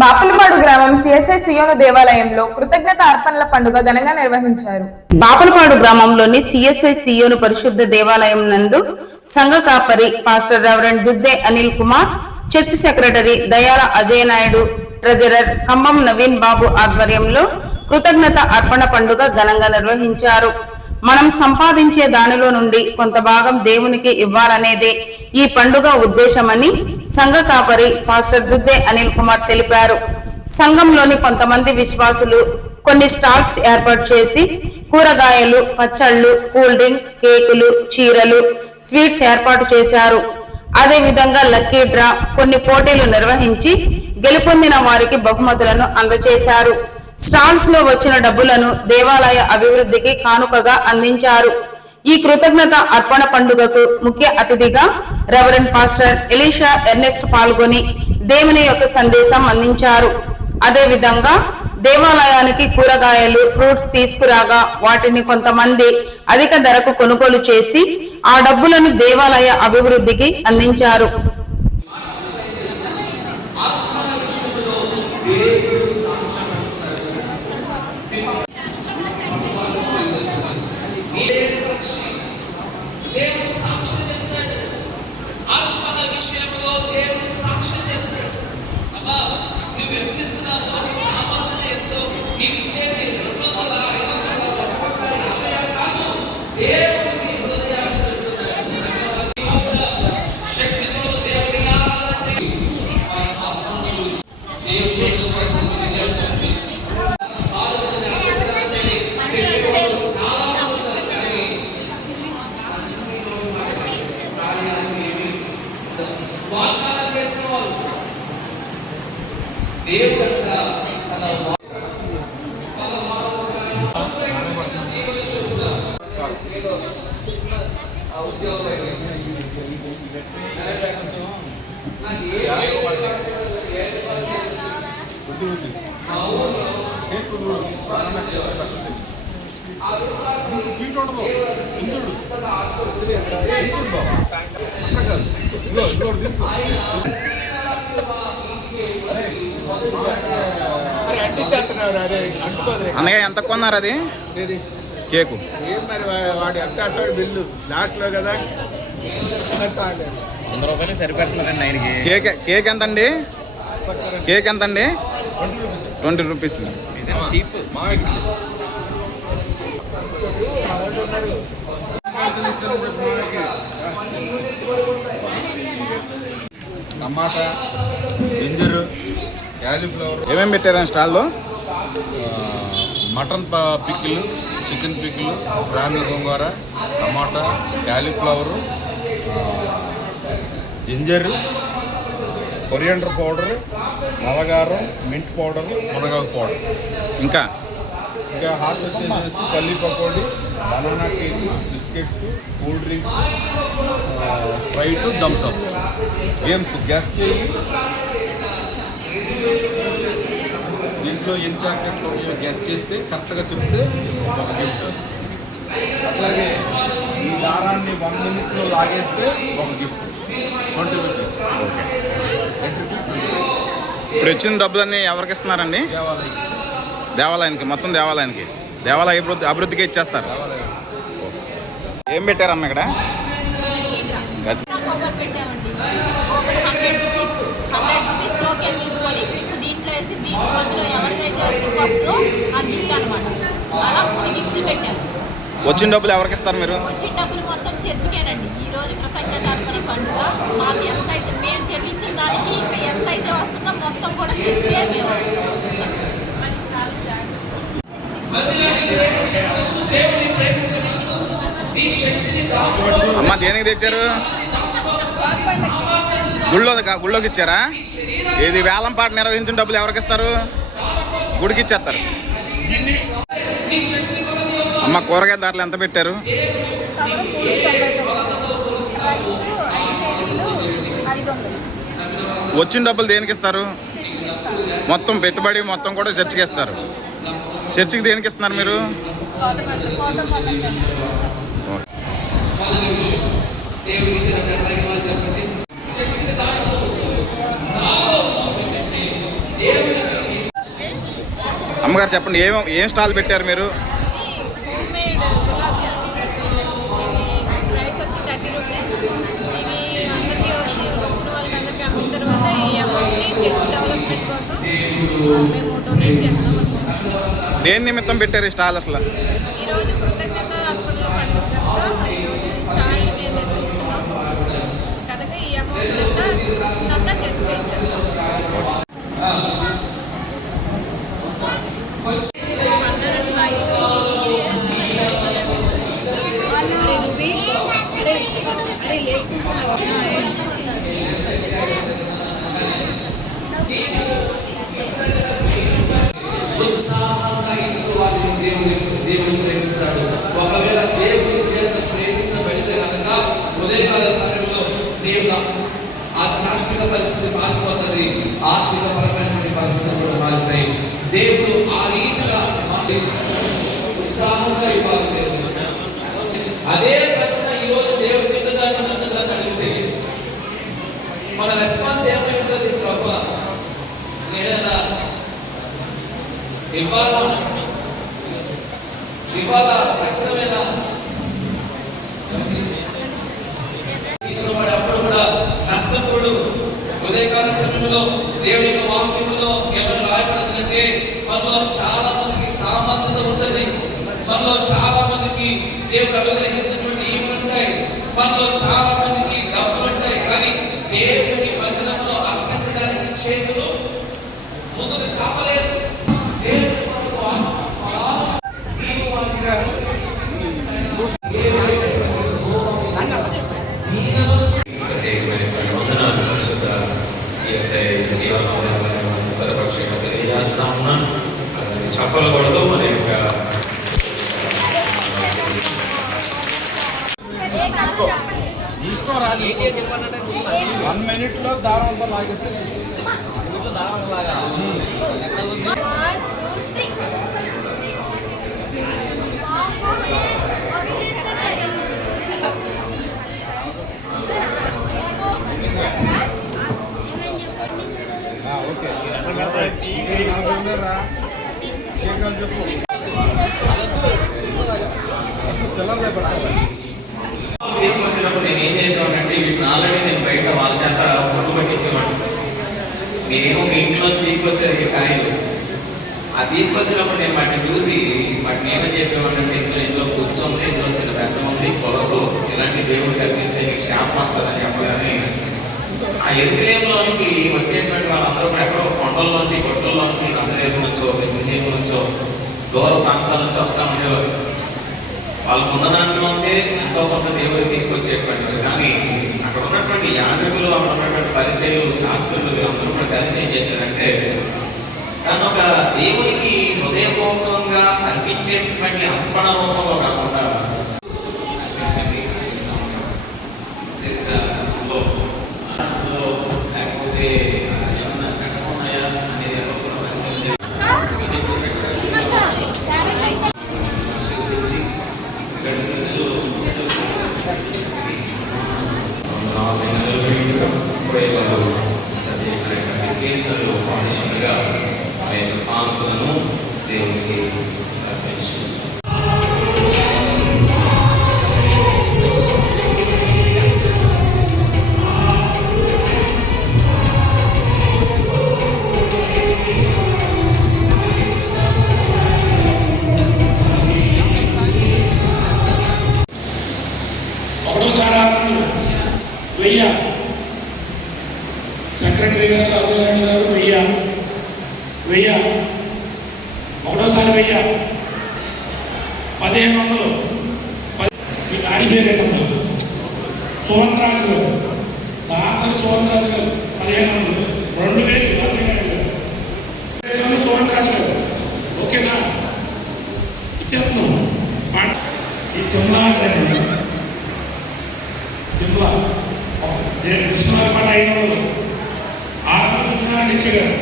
బాపులపాడు గ్రామం సిఎస్ఐ సియోను దేవాలయంలో కృతజ్ఞత అర్పణల పండుగ ఘనంగా నిర్వహించారు. బాపులపాడు గ్రామంలోని సిఎస్ఐ సియోను పరిశుద్ధ దేవాలయం నందు సంఘ కాపరి pastor reverend Dudde Anil Kumar, church secretary Dayala Ajay Naidu, treasurer Kambam Naveen Babu ఆధ్వర్యంలో కృతజ్ఞత అర్పణ పండుగ ఘనంగా నిర్వహించారు. మనం సంపాదించే దానిలో నుండి కొంత భాగం దేవునికి ఇవ్వాలనేదే ఈ పండుగ ఉద్దేశమని సంఘ కాపరి పాస్టర్ దుద్దే అనిల్ కుమార్ తెలిపారు. సంఘంలోని కొంతమంది విశ్వాసులు కొన్ని స్టాల్స్ ఏర్పాటు చేసి కూరగాయలు, పచ్చళ్ళు, కూల్ డ్రింక్స్, కేకులు, చీరలు, స్వీట్స్ ఏర్పాటు చేశారు. అదే విధంగా లక్కీ డ్రా, కొన్ని పోటీలు నిర్వహించి గెలుపొందిన వారికి బహుమతులను అందజేశారు. స్టాల్స్ లో వచ్చిన డబ్బులను దేవాలయ అభివృద్ధికి కానుకగా అందించారు. ఈ కృతజ్ఞత అర్పణ పండుగకు ముఖ్య అతిథిగా రెవరెండ్ పాస్టర్ ఎలీషా ఎర్నెస్ట్ పాల్గొని దేవుని యొక్క సందేశం అందించారు. అదే విధంగా దేవాలయానికి కూరగాయలు, ఫ్రూట్స్ తీసుకురాగా వాటిని కొంతమంది అధిక ధరకు కొనుగోలు చేసి ఆ డబ్బులను దేవాలయ అభివృద్ధికి అందించారు. దేవుని సాక్ష్యం చెప్తాడు. ఆత్మల విషయంలో దేవుని సాక్ష్యం చెప్తాడు. అబ్బా నువ్వు ఎప్పిస్తున్నావు అని సామాన్యత ఎంతో నీవు ఇచ్చేది 200 కాదు. దేవుడు నీ హృదయాన్ని చూస్తున్నాడు. శక్తితో దేవుని ఆరాధన చేయి. దేవుని కోసం చేస్తాడు. వాగ్దానం చేసిన వాళ్ళు దేవుడు తన అన్నయ్య ఎంత కొన్నారు అది కేకు? మరి వాడు ఎంత అసలు బిల్లు లాస్ట్ లో కదా 100 రూపాయలు సరిపెడుతున్నారండి ఆయనకి. కేక్ ఎంత అండి? కేక్ ఎంత అండి? 20 rupees. Cheap. Tomato, ginger, cauliflower. ఏమేమి పెట్టారండి స్టాల్లో? మటన్ పిక్కిలు, చికెన్ పిక్కిలు, ప్రాణి గోంగూర, tomato, cauliflower, ginger, coriander powder, నల్లగారం, మింట్ పౌడర్, మునగాకు పౌడర్. ఇంకా హాట్ వచ్చేసి పల్లీ పకోడీ, banana cake, biscuits, cool drinks, Sprite, Thums Up. Games gas చేయి. దీంట్లో ఎన్ని చాక్లెట్లు గ్యాస్ చేస్తే కరెక్ట్గా తిప్పితే ఒక గిఫ్ట్. అట్లాగే ఈ దారాన్ని 1 మినిట్లో లాగేస్తే ఒక గిఫ్ట్. 20 రూపీస్. ఇప్పుడు వచ్చిన డబ్బులన్నీ ఎవరికి ఇస్తున్నారండి? దేవాలయానికి. మొత్తం దేవాలయానికి, దేవాలయ అభివృద్ధికి ఇచ్చేస్తారు. ఏం పెట్టారమ్మ ఇక్కడ? వచ్చిన డబ్బులు ఎవరికి ఇస్తారు మీరు? వచ్చిన డబ్బులు మొత్తం చర్చికేనండి. ఈ రోజు కృతజ్ఞత అర్పణ పండుగ. మాకు ఎంతైతే మేము చెల్లించిన దానికి ఎంతైతే వస్తుందో మొత్తం కూడా చర్చికే మేము అమ్మ దేనికి తెచ్చారు? గుళ్ళోకి ఇచ్చారా? ఇది వేలం పాట నిర్వహించిన డబ్బులు ఎవరికి ఇస్తారు? గుడికి ఇచ్చేస్తారు. అమ్మ కూరగాయల ధరలు ఎంత పెట్టారు? వచ్చిన డబ్బులు దేనికి ఇస్తారు? మొత్తం పెట్టుబడి మొత్తం కూడా చర్చికి ఇస్తారు. చర్చికి దేనికి ఇస్తున్నారు మీరు? దేవుని ఒకసారి చెప్పండి, ఏం స్టాల్ పెట్టారు మీరు? Home made gulab jams. ఇవి ప్రైస్ వచ్చి 30 రూపీస్. ఇవి అందరికీ వచ్చిన వాళ్ళకి అందరికీ అమ్మిన తర్వాత ఈ అమౌంట్ని చర్చ్ డెవలప్మెంట్ కోసం మేము డొనేట్ చేస్తాం అనుకుంటున్నాం. దేని నిమిత్తం పెట్టారు ఈ స్టాల్ అసలు? ఈరోజు కృతజ్ఞత అర్పణల పండుగ కనుక ఈరోజు స్టాల్ని మేము నిర్వహిస్తున్నాం కనుక ఈ అమౌంట్ అంతా వచ్చిందంతా చర్చ్కి ఇచ్చేస్తాం. ఉత్సాహంగా యేసువారిని దేవుడు ప్రేమిస్తాడు. ఒకవేళ దేవుని చేత ప్రేమించబడితే కనుక ఉదయకాల సమయంలో నీ యొక్క ఆధ్యాత్మిక పరిస్థితి మారిపోతుంది, ఆర్థికపరమైనటువంటి పరిస్థితులు కూడా మారుతాయి. దేవుడు ఆ రీతిగా ఉత్సాహంగా ఇవ్వాలి. దేవుడు అదే ప్రశ్న ఈరోజు దేవుడు తిన్నదాన్ని నన్నదాన్ని అడిగితే మన రెస్పాన్స్ ఏమై ఉంటుంది? ప్రభు ఏదైనా ఇవాళ ఖచ్చితమైన వాడు అప్పుడు కూడా నష్టపోడు. ఉదయకాల సమయంలో దేవుని యొక్క వాక్యంలో ఏమైనా రాయబడుతుందంటే మనలో చాలా మందికి సామర్థ్యత ఉంటుంది, మనలో చాలా మందికి దేవుడు అనుగ్రహించినటువంటి ఈవులు ఉంటాయి, మనలో చాలా మందికి డబ్బులు ఉంటాయి. కానీ దేవుని మందిరంలో అర్పించడానికి చేతులు ముందుకు చాపలేదు. తెలియజేస్తా ఉన్నాను. చెప్పకూడదు మన యొక్క 1 minute దారం అంతా లాగేస్తే ఓకే చెప్పు చిల్లర పట్టాలి. తీసుకొచ్చినప్పుడు నేను ఏం చేసేవాడినంటే వీటిని ఆల్రెడీ నేను బయట వాళ్ళ చేత పొట్టు పట్టించేవాడు. నేను మీ ఇంట్లోంచి తీసుకొచ్చేది కాయలు. అది తీసుకొచ్చినప్పుడు నేను వాటిని చూసి వాటిని ఏమని చెప్పేవాడిని అంటే ఇందులో కూర్చోంది, ఇందులో చిన్న బెచ్చం ఉంది, పొలతో ఇలాంటి దేవుడు కల్పిస్తే మీకు శాపం వస్తుందని చెప్పగానే ఆ యెరూషలేములోనికి వచ్చేటువంటి వాళ్ళందరూ కూడా ఎక్కడో కొండల్లోంచి కొట్టల్లోంచి అందరేపు నుంచో విజయం నుంచో దూర ప్రాంతాల నుంచి వస్తూ ఉండేవారు. వాళ్ళకు ఉన్న దాంట్లోంచే ఎంతో కొంత దేవుడికి తీసుకొచ్చేటువంటి. కానీ అక్కడ ఉన్నటువంటి యాజకులు, అక్కడ ఉన్నటువంటి పరిచయులు, శాస్త్రులు వీళ్ళందరూ కూడా కలిసి ఏం చేశారంటే తను ఒక దేవునికి హృదయపూర్వకంగా అర్పించేటువంటి అర్పణ రూపంలో కాకుండా లేకపోతే ఏమన్నా చట్టం ఉన్నాయా అనేది ఎవరు కూడా పరిశీలించి కేంద్రంలో పాఠశాలగా ఆ యొక్క కానుకలను దేవునికి అర్పించు. సెక్రటరీ గారు అజయ్ గారు 1000 ఒకటోసారి 1000 1500 మీకు ఆడిపోయేటప్పుడు సోహన్ రాజు గారు దాసరి సోహన్ రాజు గారు 1500 2000 అజయ్ గారు సోహన్ రాజు గారు ఓకేనా ఇచ్చేస్తున్నాం. ఈ సిమ్లా సిమ్లా నేను కృష్ణపాట 500 ఆత్మసున్నాన్ని ఇచ్చారు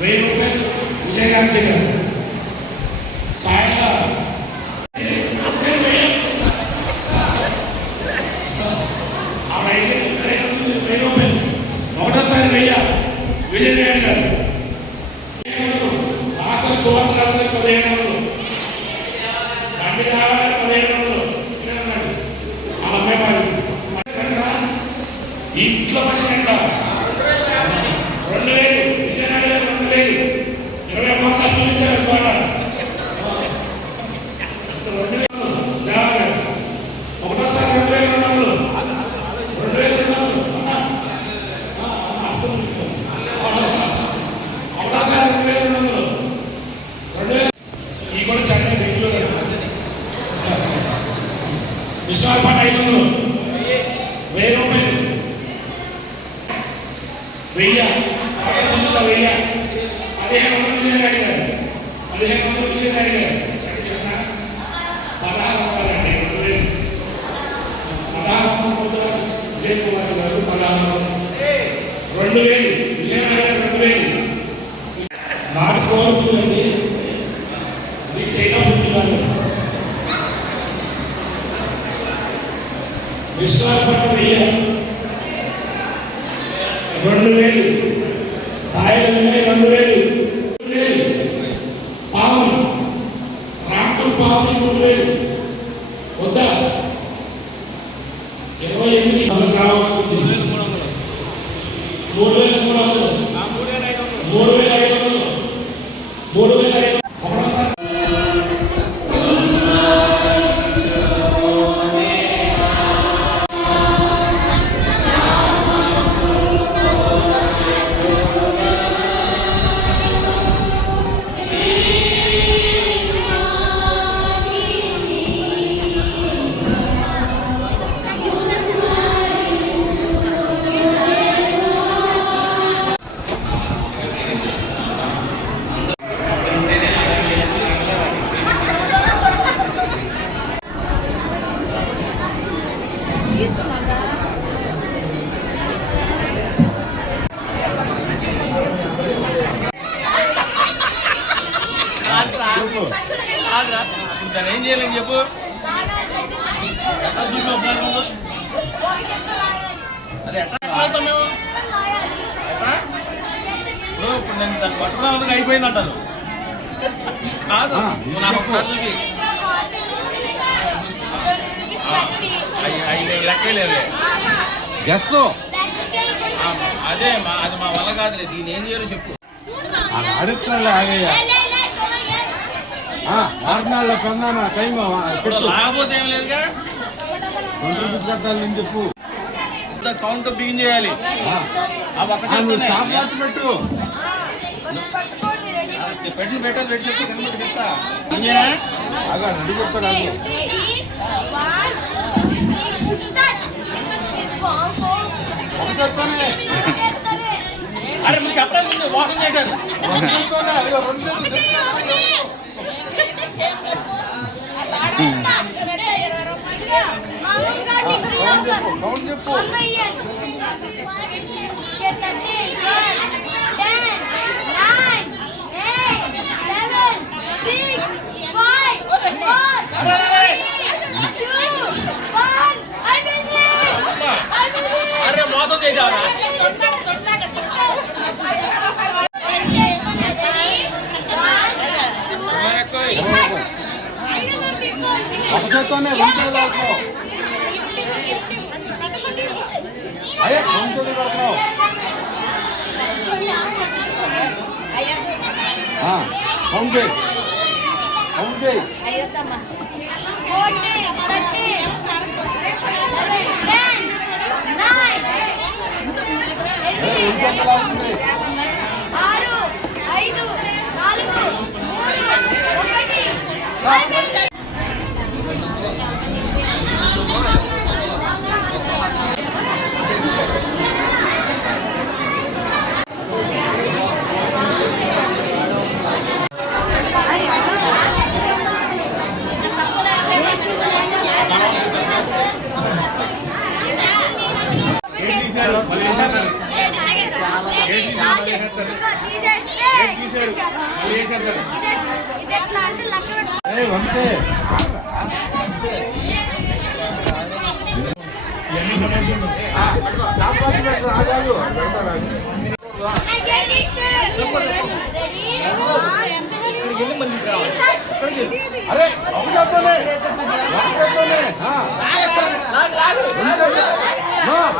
1000 రూపాయలు విజయకాంత్ గారు సాయంగా ఒకటోసారి 1000 విజయనారాయణ గారు దాసరి ఇంట్లో మంచి ఎండ 2000 విజయనగరం 2000 20 కొంత చూపించారు కూడా ఒకటోసారి 2200 ఒకటోసారి 2200 ఈ కూడా చెన్నై బెంగళూరు విశాఖపట్నం 500 1000 రూపాయలు 1000 1500 అడిగారు 1500 అడిగారు చిన్న 16 రూపాయలండి 16 విజయకుమార్ గారు 16 2000 విజయనగరం 2000 నాకు కోరుతుందండి ఇది చైనా బుద్ధి కాదు విశాఖపట్నం 2000 సాయిల్ 2000 పావులు రాంపూర్ పావులు 3000 వద్దా 28 గ్రామం 3300 3500 దాన్ని ఏం చేయాలని చెప్పు అది ఎట్లా మేము ఇప్పుడు నేను దాన్ని పట్టుకోవడానికి అయిపోయింది అంటాను కాదు నాకు ఒకసారి చూపి లెక్కలేదు అదే అది మా వల్ల కాదులే దీన్ని ఏం చేయాలో చెప్పు అడుగుతున్నాడు ఆగయ్యా 6 నాళ్ళ పెందానా టైం ఇప్పుడు లేకపోతే ఏం లేదుగా 2 రూపీస్ కట్టాలి నేను చెప్పు కౌంట్ బిగిన్ చేయాలి పెట్టు పెట్టి పెట్టాలి పెట్టి చెప్తే కనిపెట్టి చెప్తా అడుగు చెప్తాడు అరే మీరు చెప్పలేదు ముందు మోసం చేశారు చెప్పు అరే మోసం చేశారా ఒకసారితోనే 2 అయ్యా 2 కడుతున్నావు కౌంట్ చేయి కౌంట్ చేయి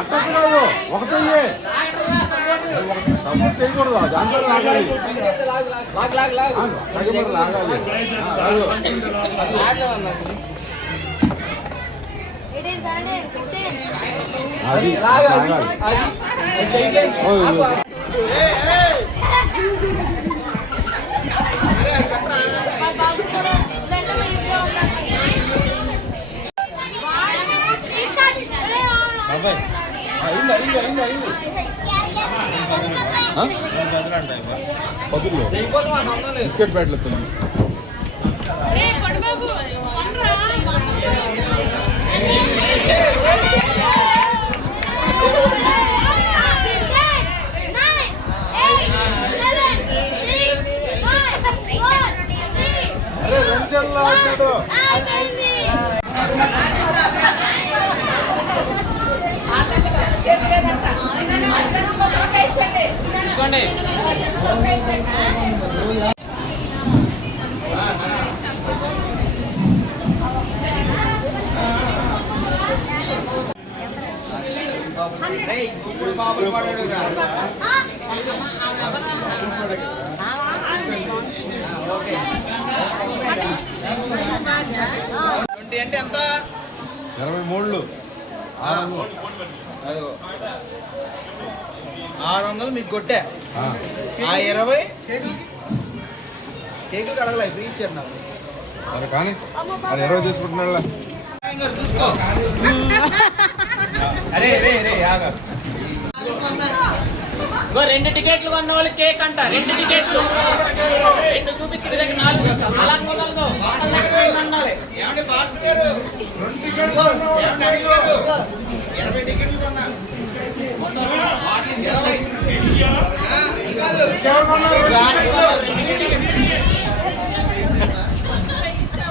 1 ఒకటే సపోర్ట్ చేయకూడదు దాంట్లో లాగాలి అది బిస్కెట్ ప్యాకెట్లు తీసుకోండి. ఇప్పుడు బాబులు పడాడు అంటే ఎంత 23 600 మీకు కొట్టే ఆ 20 కేకు కడగలే ఫ్రీ ఇచ్చారు నాకు. సరే కానీ అది 20 తీసుకుంటున్నాడు చూసుకో. అరే రే రే ఆగా 2 టికెట్లు కొన్న వాళ్ళు కేక్ అంట. 2 టికెట్లు 2 చూపించి దగ్గర 4 అలా కుదరదు. ఏమండి బాక్స్ గారు 2 టికెట్లు 20 టికెట్లు కొన్నా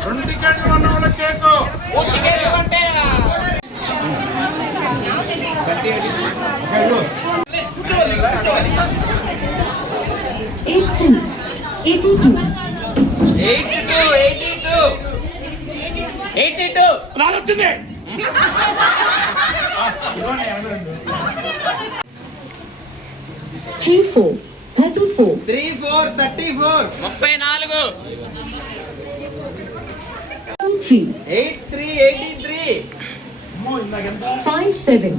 2 టికెట్లు కొన్న వాళ్ళ కేకు అంటే 82 రాలొచ్చింది 34 34 83 83 57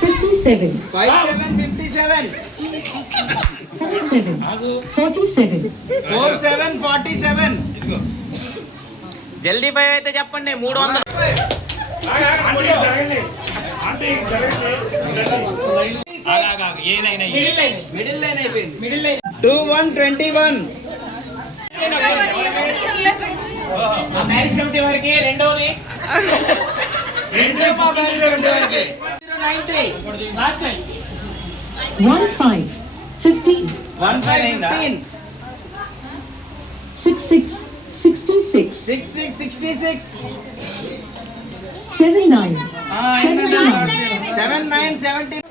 57 57 47 47 47 47 జల్దీ 5 అయితే చెప్పండి 300 మిడిల్ లైన్ అయిపోయింది 2121 మ్యారేజ్ కమిటీ వరకు రెండోది మా మ్యారేజ్ కమిటీ వరకు 90 15 15 15 66 66 66 79 79 70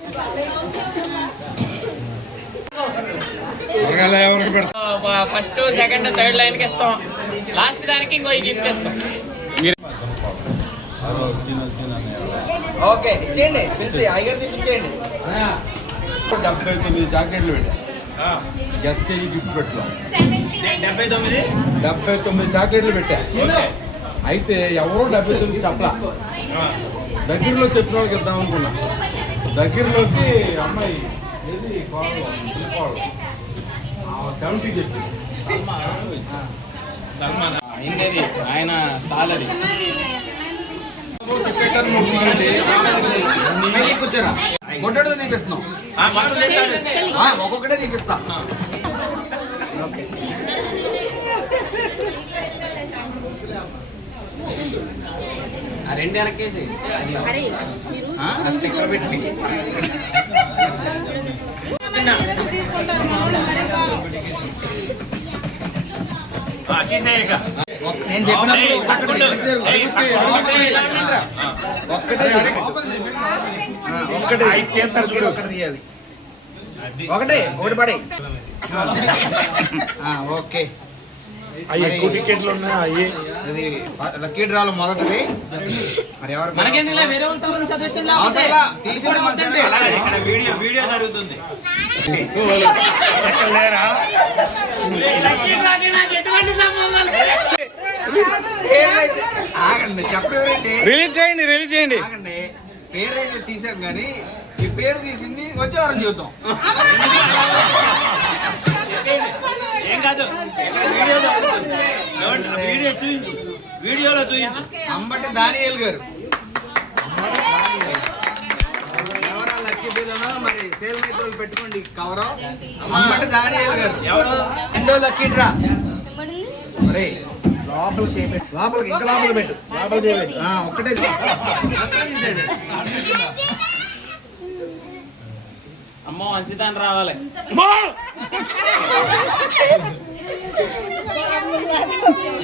ఎవరికి పెడతా ఫస్ట్ సెకండ్ థర్డ్ లైన్ కి ఇస్తాం. లాస్ట్ దానికి ఇంకో గిఫ్ట్ ఇస్తాం. ఓకే ఇచ్చేయండి పిలిచి అయ్యగారు తెప్పించేయండి. 79 చాక్లెట్లు పెట్టా గెస్ట్ చేసి గిఫ్ట్ పెట్టాం 79 చాక్లెట్లు పెట్టా. అయితే ఎవరో 79 చెప్పలా. దగ్గరలో చెప్పిన వాళ్ళకి ఇద్దాం అనుకున్నా. దగ్గరలోకి అమ్మాయి ఏది 70 చెప్పి సల్మాన్ ఆయన సాలరీ కూర్చోరా మొట్టతో తీపిస్తున్నాం. ఒక్కొక్కటే తీపిస్తా. రెండు వెనకేసి స్టిక్కర్ పెట్టి నేను చెప్పినప్పుడు ఒక్కటే తీయాలి. ఒకటి పడే ఓకే అవి ఎక్కువ టికెట్లు ఉన్నాయి అవి ఇది లక్కీ డ్రాలో మొదటిది. మరి ఎవరు వేరే వాళ్ళతో వీడియో జరుగుతుంది. ఎక్కడ లేరా ఆగండి చెప్పండి. రిలీజ్ చేయండి. ఆగండి, పేరు అయితే తీసాం కానీ ఈ పేరు తీసింది వచ్చే వారం చూద్దాం. ఏం కాదు వీడియోలో చూపించు. అంబటి దానియేల్ గారు ఎవరా లక్కీ బిల్లనో మరి తేల్ మైత్రులు పెట్టుకోండి కవరం. అంబటి దానియేల్ గారు ఎవరు రెండో లక్కీ డ్రా. మరి లోపల చేయబెట్టు, లోపలికి ఇంకా లోపల పెట్టు, లోపల చేయబెట్టు. ఒక్కటే అమ్మో అంశితాన్ని రావాలి.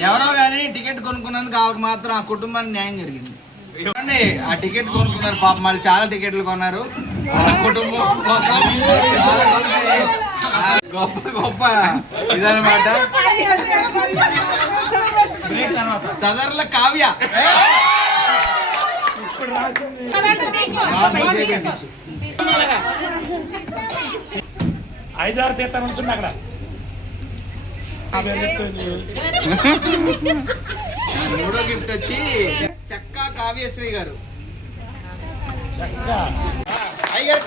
ఎవరో కానీ టికెట్ కొనుక్కున్నందుకు వాళ్ళకి మాత్రం ఆ కుటుంబానికి న్యాయం జరిగింది. ఏమండి ఆ టికెట్ కొనుక్కున్నారు పాపం, మళ్ళీ చాలా టికెట్లు కొన్నారు. ఆ కుటుంబం కోసం గొప్ప గొప్ప ఇదనమాట. సదర్ల కావ్య ఐదారు తీర్థం ఉంచుంది అక్కడ. మూడో గిఫ్ట్ వచ్చి చక్కా కావ్యశ్రీ గారు.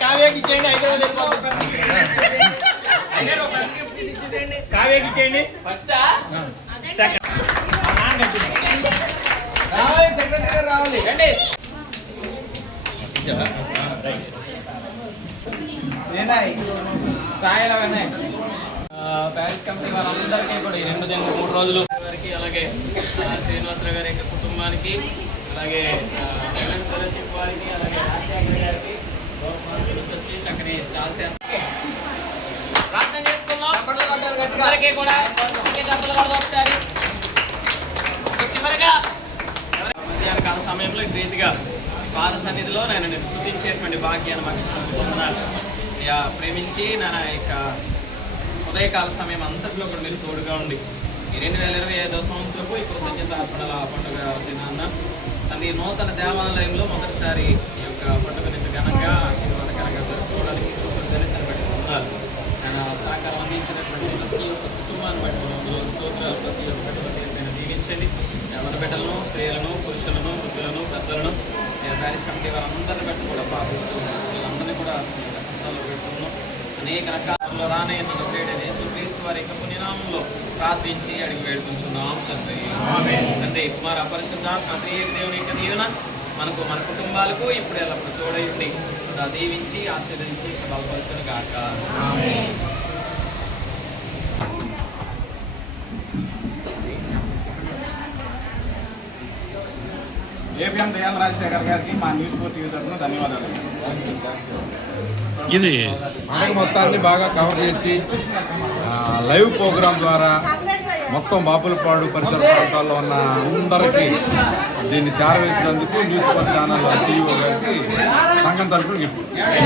కావ్యకి ఇచ్చేయండి. 5,000 కావ్యకి ఇచ్చేయండి. రావాలి సెక్రటరీ గారు రావాలి. ప్యారిస్ కమిటీ వాళ్ళందరికీ కూడా ఈ 2 రోజులు వారికి, అలాగే శ్రీనివాసరావు గారి యొక్క కుటుంబానికి, అలాగే ఫెలోషిప్ వారికి, అలాగే రాజశేఖర్ గారికి వచ్చి చక్కని స్టాల్స్ ప్రార్థన చేసుకుందాం. అందరికీ కూడా ఒకసారి చివరిగా మధ్యాహ్న కాల సమయంలో ఈ రీతిగా పాద సన్నిధిలో నేను స్తుతించేటువంటి భాగ్యాన్ని మాకు పొందనాలు. ప్రేమించి నా యొక్క ఉదయకాల సమయం అంతట్లో కూడా మీరు తోడుగా ఉండి ఈ 2025వ సంవత్సరపు ఈ కృతజ్ఞత అర్పణల పండుగ దినాన్న తండ్రి నూతన దేవాలయంలో మొదటిసారి ఈ యొక్క పండుగను ఇంత ఘనంగా ఆశీర్వాదకరంగా జరుపుకోవడానికి చూపులు దరిద్రని బట్టి పొందాలి. నేను సహకారం అందించినటువంటి ప్రతి ఒక్క కుటుంబాన్ని బట్టి స్తోత్రాలు, ప్రతి ఒక్కటి నేను దీవించండి. మన బిడ్డలను, స్త్రీలను, పురుషులను, వృద్ధులను, పెద్దలను ప్యారిస్ కమిటీ వారందరిని బట్టి కూడా ప్రార్థిస్తూ వీళ్ళందరినీ కూడా కష్టాల్లో పెట్టుకున్నాం. అనేక రకాలలో రానయ్యన్న యేసుక్రీస్తు వారి యొక్క పుణ్యనామంలో ప్రార్థించి అడిగి వేడుకుంటున్నాం తండ్రి. తండ్రి కుమార పరిశుద్ధాత్మ త్రియేక దేవుని యొక్క దీవెన మనకు, మన కుటుంబాలకు ఇప్పుడు ఎల్లప్పుడు తోడైండి దీవించి ఆశీర్వదించి బలపరచును గాక. ఏపీఎం దయాల రాజశేఖర్ గారికి మా న్యూస్ 4 టీవీ తరఫున ధన్యవాదాలు. ఇది పండుగ మొత్తాన్ని బాగా కవర్ చేసి లైవ్ ప్రోగ్రాం ద్వారా మొత్తం బాపులపాడు పరిసర ప్రాంతాల్లో ఉన్న అందరికీ దీన్ని చేరవేసినందుకు న్యూస్ 4 ఛానల్ CEO గారికి సంఘం తరఫున గిఫ్ట్.